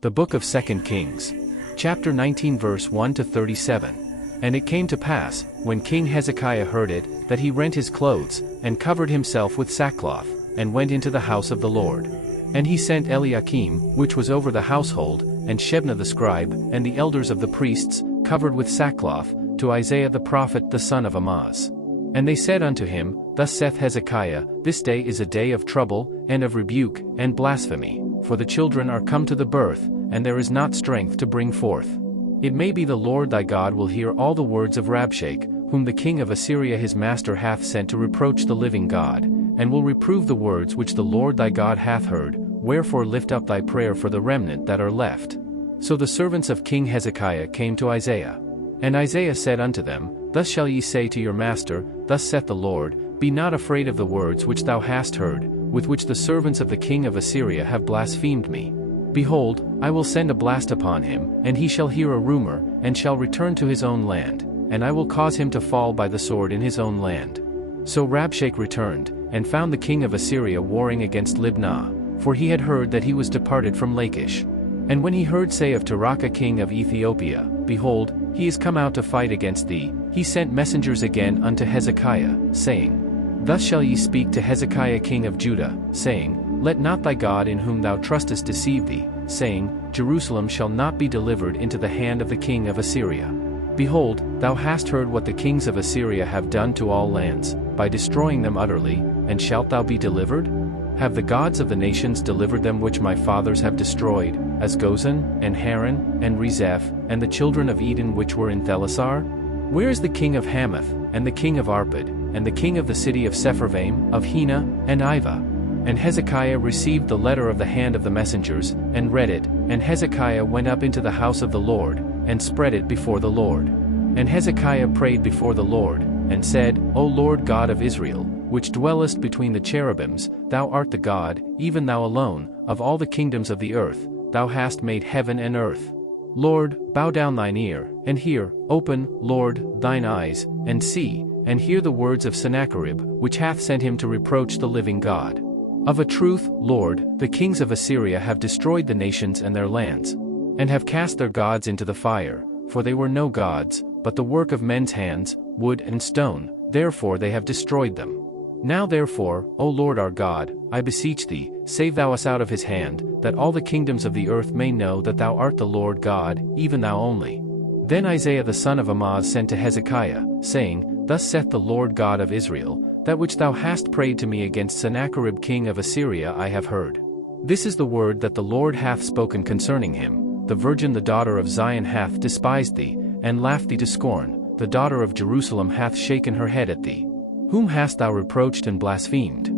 The book of 2 Kings. Chapter 19 verse 1 to 37. And it came to pass, when King Hezekiah heard it, that he rent his clothes, and covered himself with sackcloth, and went into the house of the Lord. And he sent Eliakim, which was over the household, and Shebna the scribe, and the elders of the priests, covered with sackcloth, to Isaiah the prophet the son of Amoz. And they said unto him, Thus saith Hezekiah, This day is a day of trouble, and of rebuke, and blasphemy, for the children are come to the birth, and there is not strength to bring forth. It may be the Lord thy God will hear all the words of Rabshakeh, whom the king of Assyria his master hath sent to reproach the living God, and will reprove the words which the Lord thy God hath heard, wherefore lift up thy prayer for the remnant that are left. So the servants of King Hezekiah came to Isaiah. And Isaiah said unto them, Thus shall ye say to your master, Thus saith the Lord, Be not afraid of the words which thou hast heard, with which the servants of the king of Assyria have blasphemed me. Behold, I will send a blast upon him, and he shall hear a rumor, and shall return to his own land, and I will cause him to fall by the sword in his own land. So Rabshakeh returned, and found the king of Assyria warring against Libnah, for he had heard that he was departed from Lachish. And when he heard say of Tirhakah king of Ethiopia, Behold, he is come out to fight against thee, he sent messengers again unto Hezekiah, saying, Thus shall ye speak to Hezekiah king of Judah, saying, Let not thy God in whom thou trustest deceive thee, saying, Jerusalem shall not be delivered into the hand of the king of Assyria. Behold, thou hast heard what the kings of Assyria have done to all lands, by destroying them utterly, and shalt thou be delivered? Have the gods of the nations delivered them which my fathers have destroyed, as Gozan, and Haran, and Rezeph, and the children of Eden which were in Thelasar? Where is the king of Hamath, and the king of Arpad, and the king of the city of Sepharvaim, of Hena, and Iva? And Hezekiah received the letter of the hand of the messengers, and read it, and Hezekiah went up into the house of the Lord, and spread it before the Lord. And Hezekiah prayed before the Lord, and said, O Lord God of Israel, which dwellest between the cherubims, thou art the God, even thou alone, of all the kingdoms of the earth, thou hast made heaven and earth. Lord, bow down thine ear, and hear, open, Lord, thine eyes, and see, and hear the words of Sennacherib, which hath sent him to reproach the living God. Of a truth, Lord, the kings of Assyria have destroyed the nations and their lands, and have cast their gods into the fire, for they were no gods, but the work of men's hands, wood and stone, therefore they have destroyed them. Now therefore, O Lord our God, I beseech thee, save thou us out of his hand, that all the kingdoms of the earth may know that thou art the Lord God, even thou only. Then Isaiah the son of Amoz sent to Hezekiah, saying, Thus saith the Lord God of Israel, That which thou hast prayed to me against Sennacherib king of Assyria I have heard. This is the word that the Lord hath spoken concerning him. The virgin the daughter of Zion hath despised thee, and laughed thee to scorn, the daughter of Jerusalem hath shaken her head at thee. Whom hast thou reproached and blasphemed?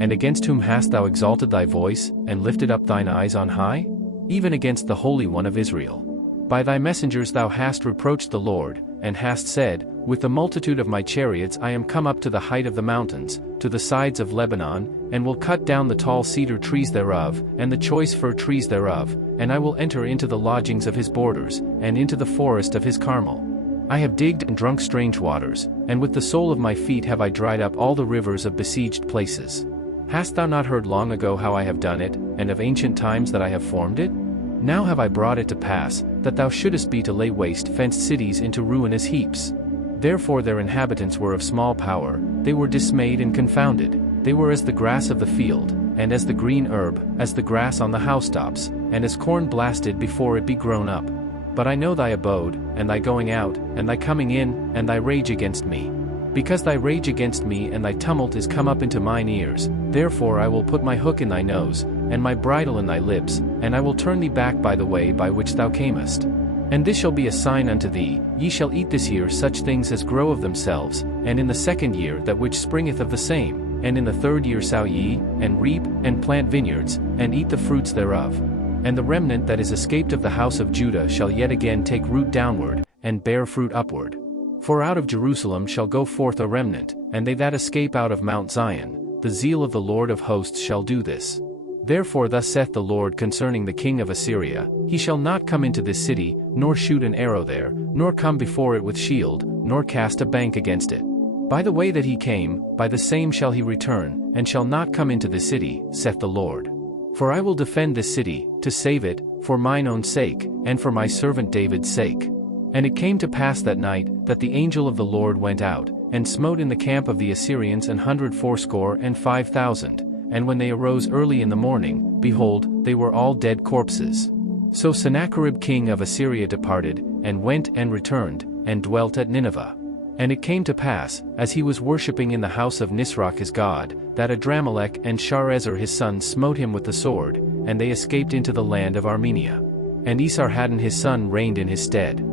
And against whom hast thou exalted thy voice, and lifted up thine eyes on high? Even against the Holy One of Israel. By thy messengers thou hast reproached the Lord, and hast said, With the multitude of my chariots I am come up to the height of the mountains, to the sides of Lebanon, and will cut down the tall cedar trees thereof, and the choice fir trees thereof, and I will enter into the lodgings of his borders, and into the forest of his Carmel. I have digged and drunk strange waters, and with the sole of my feet have I dried up all the rivers of besieged places. Hast thou not heard long ago how I have done it, and of ancient times that I have formed it? Now have I brought it to pass, that thou shouldest be to lay waste fenced cities into ruinous heaps. Therefore their inhabitants were of small power, they were dismayed and confounded, they were as the grass of the field, and as the green herb, as the grass on the housetops, and as corn blasted before it be grown up. But I know thy abode, and thy going out, and thy coming in, and thy rage against me. Because thy rage against me and thy tumult is come up into mine ears, therefore I will put my hook in thy nose, and my bridle in thy lips, and I will turn thee back by the way by which thou camest. And this shall be a sign unto thee, ye shall eat this year such things as grow of themselves, and in the second year that which springeth of the same, and in the third year sow ye, and reap, and plant vineyards, and eat the fruits thereof. And the remnant that is escaped of the house of Judah shall yet again take root downward, and bear fruit upward. For out of Jerusalem shall go forth a remnant, and they that escape out of Mount Zion, the zeal of the Lord of hosts shall do this. Therefore thus saith the Lord concerning the king of Assyria, He shall not come into this city, nor shoot an arrow there, nor come before it with shield, nor cast a bank against it. By the way that he came, by the same shall he return, and shall not come into the city, saith the Lord. For I will defend this city, to save it, for mine own sake, and for my servant David's sake. And it came to pass that night, that the angel of the Lord went out, and smote in the camp of the Assyrians 185,000, and when they arose early in the morning, behold, they were all dead corpses. So Sennacherib king of Assyria departed, and went and returned, and dwelt at Nineveh. And it came to pass, as he was worshipping in the house of Nisroch his god, that Adramelech and Sharezer his son smote him with the sword, and they escaped into the land of Armenia. And Esarhaddon his son reigned in his stead.